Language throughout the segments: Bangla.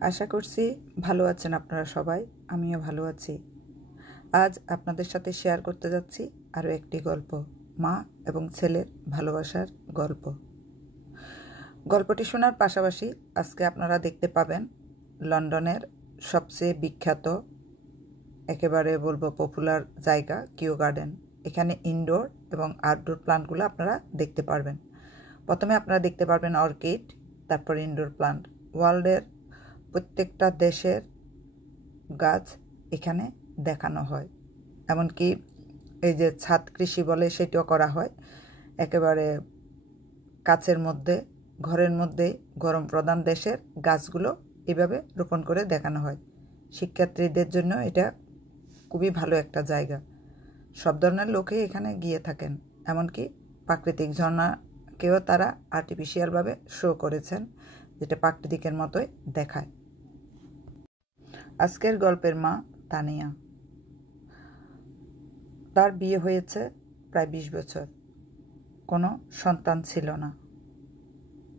আশা করছি ভালো আছেন আপনারা সবাই। আমিও ভালো আছি। আজ আপনাদের সাথে শেয়ার করতে যাচ্ছি আরও একটি গল্প, মা এবং ছেলের ভালোবাসার গল্প। গল্পটি শোনার পাশাপাশি আজকে আপনারা দেখতে পাবেন লন্ডনের সবচেয়ে বিখ্যাত, একেবারে বলবো পপুলার জায়গা কিউ গার্ডেন। এখানে ইনডোর এবং আউটডোর প্লান্টগুলো আপনারা দেখতে পারবেন। প্রথমে আপনারা দেখতে পারবেন অর্কিড, তারপর ইনডোর প্লান্ট। ওয়ার্ল্ডের প্রত্যেকটা দেশের গাছ এখানে দেখানো হয়। এমনকি এই যে ছাদ কৃষি বলে সেটিও করা হয়। একেবারে কাছের মধ্যে, ঘরের মধ্যেই গরম প্রধান দেশের গাছগুলো এভাবে রোপণ করে দেখানো হয়। শিক্ষার্থীদের জন্য এটা খুবই ভালো একটা জায়গা। সব ধরনের লোকেই এখানে গিয়ে থাকেন। এমনকি প্রাকৃতিক ঝর্ণাকেও তারা আর্টিফিশিয়ালভাবে শো করেছেন, যেটা প্রাকৃতিকের মতোই দেখায়। আজকের গল্পের মা তানিয়া। তার বিয়ে হয়েছে প্রায় 20 বছর। কোনো সন্তান ছিল না।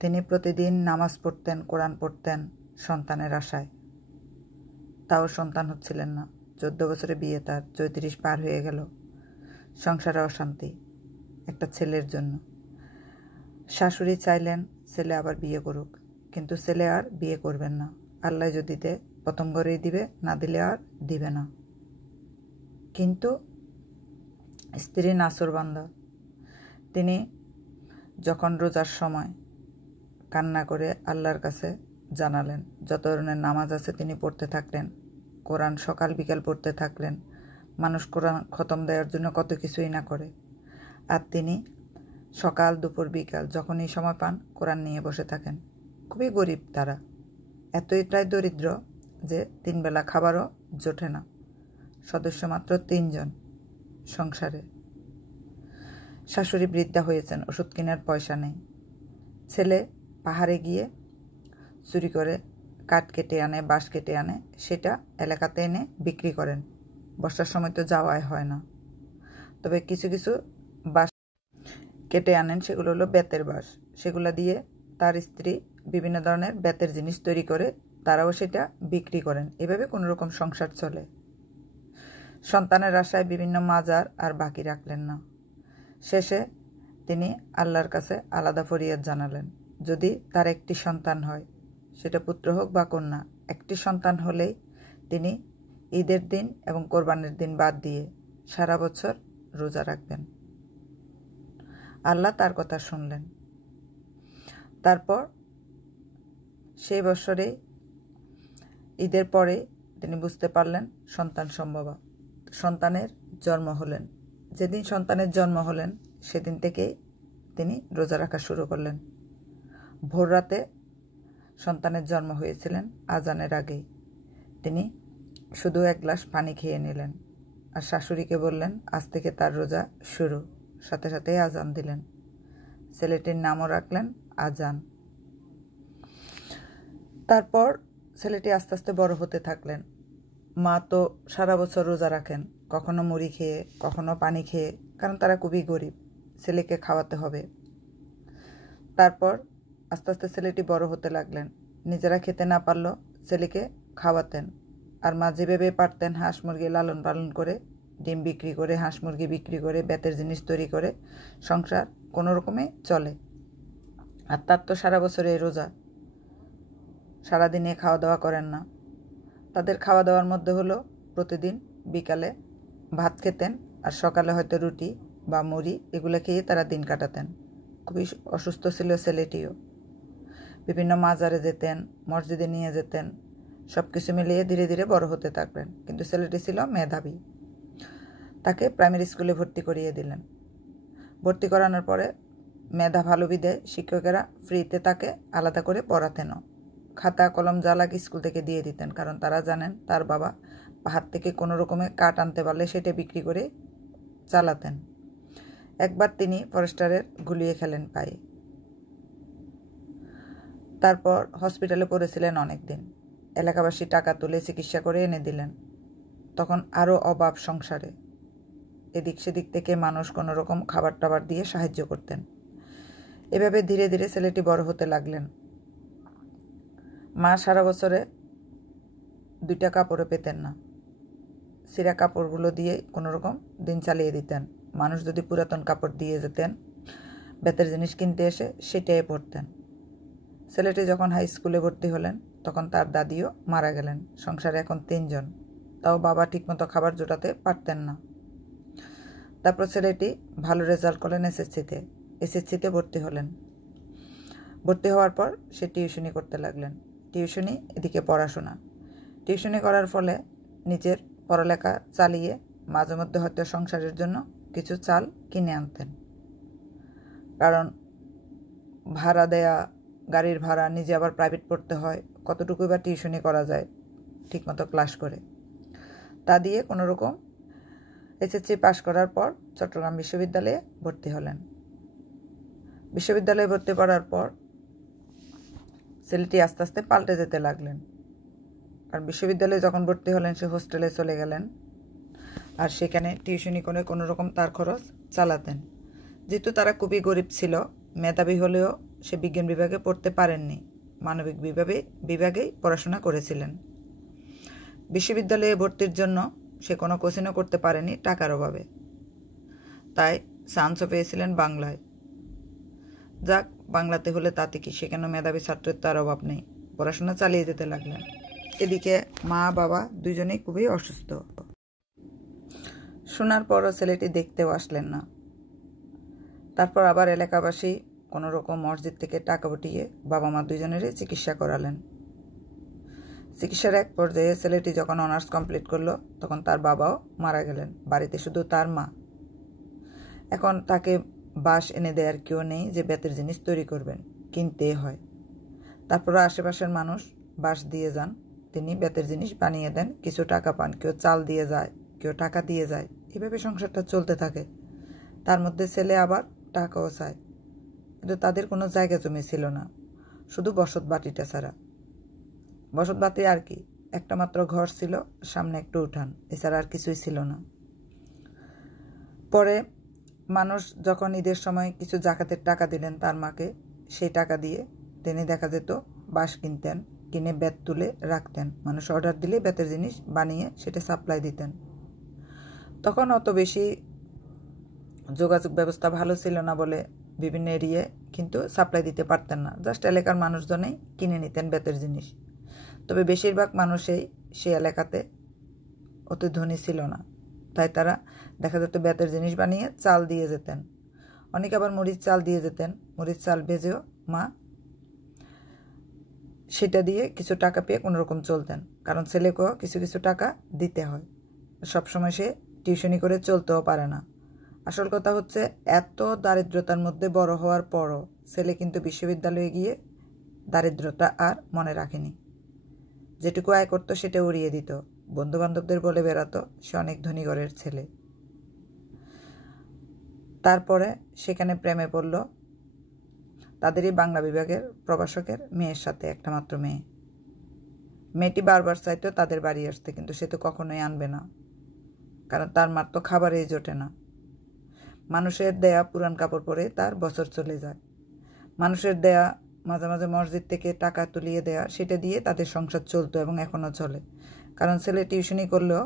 তিনি প্রতিদিন নামাজ পড়তেন, কোরআন পড়তেন সন্তানের আশায়। তাও সন্তান হচ্ছিলেন না। 14 বছরে বিয়ে তার, 34 পার হয়ে গেল। সংসারে অশান্তি একটা ছেলের জন্য। শাশুড়ি চাইলেন ছেলে আবার বিয়ে করুক, কিন্তু ছেলে আর বিয়ে করবেন না। আল্লাহ যদি দেয় প্রথম ঘরেই দিবে, না দিলে আর দিবে না। কিন্তু স্ত্রী নাছরবান্দা। তিনি যখন রোজার সময় কান্না করে আল্লাহর কাছে জানালেন, যত ধরনের নামাজ আছে তিনি পড়তে থাকলেন, কোরআন সকাল বিকাল পড়তে থাকলেন। মানুষ কোরআন খতম দেওয়ার জন্য কত কিছুই না করে, আর তিনি সকাল দুপুর বিকাল যখনই সময় পান কোরআন নিয়ে বসে থাকেন। খুবই গরিব তারা, এতটাই দরিদ্র যে 3 বেলা খাবারও জোটে না। সদস্য মাত্র 3 জন সংসারে। শাশুড়ি বৃদ্ধা হয়েছেন, ওষুধ কেনার পয়সা নেই। ছেলে পাহাড়ে গিয়ে চুরি করে কাঠ কেটে আনে, বাঁশ কেটে আনে, সেটা এলাকাতে এনে বিক্রি করেন। বর্ষার সময় তো যাওয়াই হয় না, তবে কিছু কিছু বাঁশ কেটে আনেন, সেগুলো হলো বেতের বাঁশ। সেগুলো দিয়ে তার স্ত্রী বিভিন্ন ধরনের বেতের জিনিস তৈরি করে তারাও সেটা বিক্রি করেন। এভাবে কোনো রকম সংসার চলে। সন্তানের আশায় বিভিন্ন মাজার আর বাকি রাখলেন না। শেষে তিনি আল্লাহর কাছে আলাদা ফরিয়াদ জানালেন, যদি তার একটি সন্তান হয়, সেটা পুত্র হোক বা কন্যা, একটি সন্তান হলেই তিনি ঈদের দিন এবং কোরবানির দিন বাদ দিয়ে সারা বছর রোজা রাখবেন। আল্লাহ তার কথা শুনলেন। তারপর সেই বছরে ঈদের পরে তিনি বুঝতে পারলেন সন্তান সম্ভব। সন্তানের জন্ম হলেন। যেদিন সন্তানের জন্ম হলেন সেদিন থেকেই তিনি রোজা রাখা শুরু করলেন। ভোর রাতে সন্তানের জন্ম হয়েছিলেন, আজানের আগেই তিনি শুধু 1 গ্লাস পানি খেয়ে নিলেন আর শাশুড়িকে বললেন আজ থেকে তার রোজা শুরু। সাথে সাথেই আজান দিলেন। ছেলেটির নামও রাখলেন আজান। তারপর ছেলেটি আস্তে আস্তে বড় হতে থাকলেন। মা তো সারা বছর রোজা রাখেন, কখনো মুড়ি খেয়ে, কখনো পানি খেয়ে, কারণ তারা খুবই গরিব, ছেলেকে খাওয়াতে হবে। তারপর আস্তে আস্তে ছেলেটি বড় হতে লাগলেন। নিজেরা খেতে না পারলেও ছেলেকে খাওয়াতেন। আর মা যেভাবে পারতেন হাঁস মুরগি লালন পালন করে, ডিম বিক্রি করে, হাঁস মুরগি বিক্রি করে, বেতের জিনিস তৈরি করে সংসার কোনো রকমে চলে। আর তার তো সারা বছরে রোজা, সারাদিনে খাওয়া দাওয়া করেন না। তাদের খাওয়া দাওয়ার মধ্যে হলো প্রতিদিন বিকালে ভাত খেতেন আর সকালে হয়তো রুটি বা মুড়ি, এগুলো খেয়ে তারা দিন কাটাতেন। খুবই অসুস্থ ছিল ছেলেটিও। বিভিন্ন মাজারে যেতেন, মসজিদে নিয়ে যেতেন, সব কিছু মিলিয়ে ধীরে ধীরে বড় হতে থাকলেন। কিন্তু ছেলেটি ছিল মেধাবী। তাকে প্রাইমারি স্কুলে ভর্তি করিয়ে দিলেন। ভর্তি করানোর পরে মেধা ভালো বিধায় শিক্ষকেরা ফ্রিতে তাকে আলাদা করে পড়াতেনও। খাতা কলম যা লাগে স্কুল থেকে দিয়ে দিতেন, কারণ তারা জানেন তার বাবা পাহাড় থেকে কোনো রকমে কাঠ আনতে পারলে সেটা বিক্রি করে চালাতেন। একবার তিনি ফরেস্টারের গুলিয়ে খেলেন পায়ে। তারপর হসপিটালে পড়েছিলেন অনেক দিন। এলাকাবাসী টাকা তুলে চিকিৎসা করে এনে দিলেন। তখন আরও অভাব সংসারে। এদিক সেদিক থেকে মানুষ কোনো রকম খাবার টাবার দিয়ে সাহায্য করতেন। এভাবে ধীরে ধীরে ছেলেটি বড় হতে লাগলেন। মা সারা বছরে 2টা কাপড়ও পেতেন না। ছিঁড়া কাপড়গুলো দিয়ে কোনো রকম দিন চালিয়ে দিতেন। মানুষ যদি পুরাতন কাপড় দিয়ে যেতেন বেতের জিনিস কিনতে এসে সেটাই পরতেন। ছেলেটি যখন হাই স্কুলে ভর্তি হলেন তখন তার দাদিও মারা গেলেন। সংসারে এখন 3 জন, তাও বাবা ঠিকমতো খাবার জোটাতে পারতেন না। তারপর ছেলেটি ভালো রেজাল্ট করলেন এসএসসিতে ভর্তি হলেন। ভর্তি হওয়ার পর সে টিউশনি করতে লাগলেন। টিউশনি এদিকে পড়াশোনা। টিউশনি করার ফলে নিজের পড়ালেখা চালিয়ে মাঝে মধ্যে হয়তো সংসারের জন্য কিছু চাল কিনে আনতেন। কারণ ভাড়া দেয়া, গাড়ির ভাড়া, নিজে আবার প্রাইভেট পড়তে হয়, কতটুকুই বা টিউশনি করা যায় ঠিকমতো ক্লাস করে। তা দিয়ে কোনো রকম এসএসসি পাশ করার পর চট্টগ্রাম বিশ্ববিদ্যালয়ে ভর্তি হলেন। বিশ্ববিদ্যালয়ে ভর্তি করার পর ছেলেটি আস্তে আস্তে পাল্টে যেতে লাগলেন। আর বিশ্ববিদ্যালয়ে যখন ভর্তি হলেন সে হোস্টেলে চলে গেলেন, আর সেখানে টিউশনি করে কোনো রকম তার খরচ চালাতেন। যেহেতু তারা খুবই গরিব ছিল, মেধাবী হলেও সে বিজ্ঞান বিভাগে পড়তে পারেননি, মানবিক বিভাগেই পড়াশোনা করেছিলেন। বিশ্ববিদ্যালয়ে ভর্তির জন্য সে কোনো কোচিংও করতে পারেনি টাকার অভাবে, তাই চান্সও পেয়েছিলেন বাংলায়। যাক, বাংলাতে হলে তাতে কি, সেখানে মেধাবী ছাত্রের তার অভাব নেই, পড়াশোনা চালিয়ে যেতে লাগলেন। এদিকে মা বাবা দুজনেই খুবই অসুস্থ। শোনার পরও ছেলেটি দেখতেও আসলেন না। তারপর আবার এলাকাবাসী কোনো রকম মসজিদ থেকে টাকা উঠিয়ে বাবা মা দুজনেরই চিকিৎসা করালেন। চিকিৎসার এক পর্যায়ে ছেলেটি যখন অনার্স কমপ্লিট করলো তখন তার বাবাও মারা গেলেন। বাড়িতে শুধু তার মা। এখন তাকে বাঁশ এনে দেওয়ার কেউ নেই যে বেতের জিনিস তৈরি করবেন, কিনতে হয়। তারপরে আশেপাশের মানুষ বাঁশ দিয়ে যান, তিনি বেতের জিনিস বানিয়ে দেন, কিছু টাকা পান, কেউ চাল দিয়ে যায়, কেউ টাকা দিয়ে যায়। এভাবে সংসারটা চলতে থাকে। তার মধ্যে ছেলে আবার টাকাও চায়, কিন্তু তাদের কোনো জায়গা জমি ছিল না, শুধু বসত বাটিটা ছাড়া। বসত বাটি আর কি, একটা মাত্র ঘর ছিল, সামনে একটু উঠান, এছাড়া আর কিছুই ছিল না। পরে মানুষ যখন ঈদের সময় কিছু জাকাতের টাকা দিলেন তার মাকে, সেই টাকা দিয়ে তিনি দেখা যেত বাঁশ কিনতেন, কিনে বেত তুলে রাখতেন। মানুষ অর্ডার দিলে বেতের জিনিস বানিয়ে সেটা সাপ্লাই দিতেন। তখন অত বেশি যোগাযোগ ব্যবস্থা ভালো ছিল না বলে বিভিন্ন এরিয়ায় কিন্তু সাপ্লাই দিতে পারতেন না, জাস্ট এলাকার মানুষজনেই কিনে নিতেন বেতের জিনিস। তবে বেশিরভাগ মানুষই সেই এলাকাতে অত ধনী ছিল না, তাই তারা দেখা যেত বেতের জিনিস বানিয়ে চাল দিয়ে যেতেন। অনেকে আবার মরিচ চাল দিয়ে যেতেন, মরিচ চাল ভেজেও মা সেটা দিয়ে কিছু টাকা পেয়ে কোনোরকম চলতেন, কারণ ছেলেকেও কিছু কিছু টাকা দিতে হয়। সবসময় সে টিউশনি করে চলতেও পারে না। আসল কথা হচ্ছে, এত দারিদ্রতার মধ্যে বড় হওয়ার পরও ছেলে কিন্তু বিশ্ববিদ্যালয়ে গিয়ে দারিদ্রতা আর মনে রাখেনি। যেটুকু আয় করতো সেটা উড়িয়ে দিত, বন্ধুবান্ধবদের বলে বেড়াতো সে অনেক ধনী ঘরের ছেলে। তারপরে সেখানে প্রেমে পড়ল তাদেরই বাংলা বিভাগের প্রভাষকের মেয়ের সাথে, একটা মাত্র মেয়ে। মেয়েটি বারবার চাইতো তাদের বাড়ি আসতে, কিন্তু সে তো কখনোই আনবে না, কারণ তার মার তো খাবারেই জোটে না। মানুষের দেয়া পুরান কাপড় পরে তার বছর চলে যায়। মানুষের দেয়া মাঝে মাঝে মসজিদ থেকে টাকা তুলিয়ে দেয়া, সেটা দিয়ে তাদের সংসার চলতো এবং এখনও চলে। কারণ ছেলে টিউশনি করলেও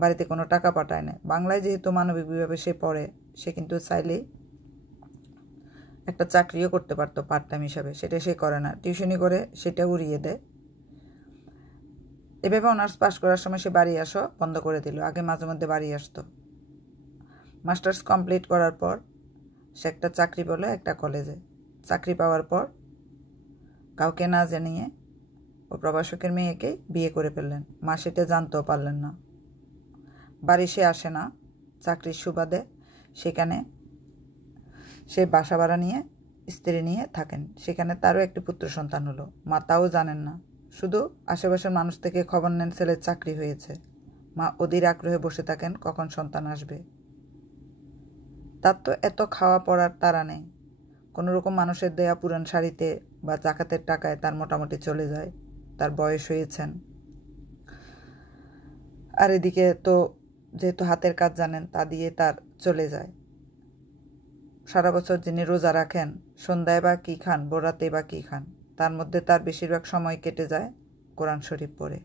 বাড়িতে কোনো টাকা পাঠায় না। বাংলায় যেহেতু মানবিক বিভাগে সে পড়ে, সে কিন্তু চাইলেই একটা চাকরিও করতে পারতো পার্ট টাইম হিসাবে, সেটা সে করে না, টিউশনি করে সেটা উড়িয়ে দেয়। এভাবে অনার্স পাস করার সময় সে বাড়ি আসা বন্ধ করে দিল। আগে মাঝে মধ্যে বাড়ি আসতো। মাস্টার্স কমপ্লিট করার পর সে একটা চাকরি পেল একটা কলেজে। চাকরি পাওয়ার পর কাউকে না জানিয়ে ও প্রভাষকের মেয়েকেই বিয়ে করে ফেললেন। মা সেটা জানতেও পারলেন না। বাড়ি সে আসে না, চাকরির সুবাদে সেখানে সে বাসা ভাড়া নিয়ে স্ত্রী নিয়ে থাকেন। সেখানে তারও একটি পুত্র সন্তান হলো। মা তাও জানেন না, শুধু আশেপাশের মানুষ থেকে খবর নেন ছেলের চাকরি হয়েছে। মা অধীর আগ্রহে বসে থাকেন কখন সন্তান আসবে। তার তো এত খাওয়া পড়ার তাড়া নেই, কোনোরকম মানুষের দেয়া পুরান শাড়িতে বা জাকাতের টাকায় তার মোটামুটি চলে যায়। তার বয়স হয়েছেন, আর এদিকে তো যেহেতু হাতের কাজ জানেন তা দিয়ে তার চলে যায়। সারা বছর যিনি রোজা রাখেন, সন্ধ্যায় বা কী খান, ভোররাতে বা কী খান, তার মধ্যে তার বেশিরভাগ সময় কেটে যায় কোরআন শরীফ পড়ে।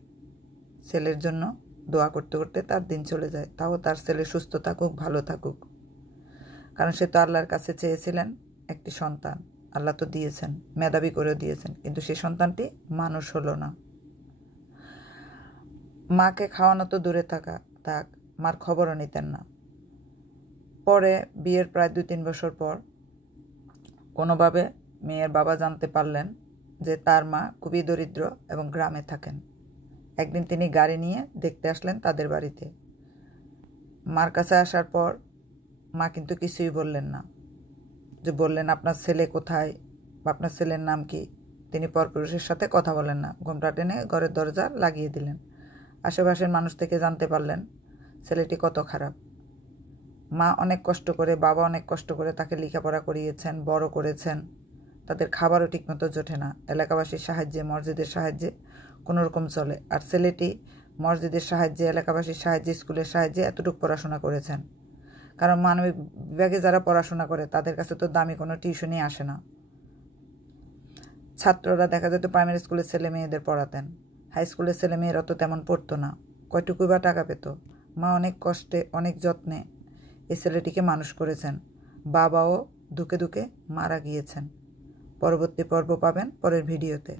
ছেলের জন্য দোয়া করতে করতে তার দিন চলে যায়। তাও তার ছেলে সুস্থ থাকুক, ভালো থাকুক, কারণ সে তো আল্লাহর কাছে চেয়েছিলেন একটি সন্তান। আল্লাহ তো দিয়েছেন, মেধাবী করেও দিয়েছেন, কিন্তু সেই সন্তানটি মানুষ হলো না। মাকে খাওয়ানো তো দূরে থাক, মার খবরও নিতেন না। পরে বিয়ের প্রায় 2-3 বছর পর কোনোভাবে মেয়ের বাবা জানতে পারলেন যে তার মা খুবই দরিদ্র এবং গ্রামে থাকেন। একদিন তিনি গাড়ি নিয়ে দেখতে আসলেন তাদের বাড়িতে। মার কাছে আসার পর মা কিন্তু কিছুই বললেন না, যে বললেন আপনার ছেলে কোথায় বা আপনার ছেলের নাম কি। তিনি পরপুরুষের সাথে কথা বলেন না, ঘোমটা টেনে ঘরের দরজা লাগিয়ে দিলেন। আশেপাশের মানুষ থেকে জানতে পারলেন ছেলেটি কত খারাপ। মা অনেক কষ্ট করে, বাবা অনেক কষ্ট করে তাকে লেখাপড়া করিয়েছেন, বড় করেছেন। তাদের খাবারও ঠিকমতো জোটে না, এলাকাবাসীর সাহায্যে, মসজিদের সাহায্যে কোনোরকম চলে। আর ছেলেটি মসজিদের সাহায্যে, এলাকাবাসীর সাহায্যে, স্কুলের সাহায্যে এতটুকু পড়াশোনা করেছেন। কারণ মানবিক বিভাগে যারা পড়াশোনা করে তাদের কাছে তো দামি কোনো টিউশনই আসে না। ছাত্ররা দেখা যেত প্রাইমারি স্কুলের ছেলে মেয়েদের পড়াতেন, হাই স্কুলের ছেলে মেয়েরা তো তেমন পড়তো না, কয়টুকুই বা টাকা পেত। মা অনেক কষ্টে, অনেক যত্নে এই ছেলেটিকে মানুষ করেছেন। বাবাও ধুকে ধুকে মারা গিয়েছেন। পরবর্তী পর্ব পাবেন পরের ভিডিওতে।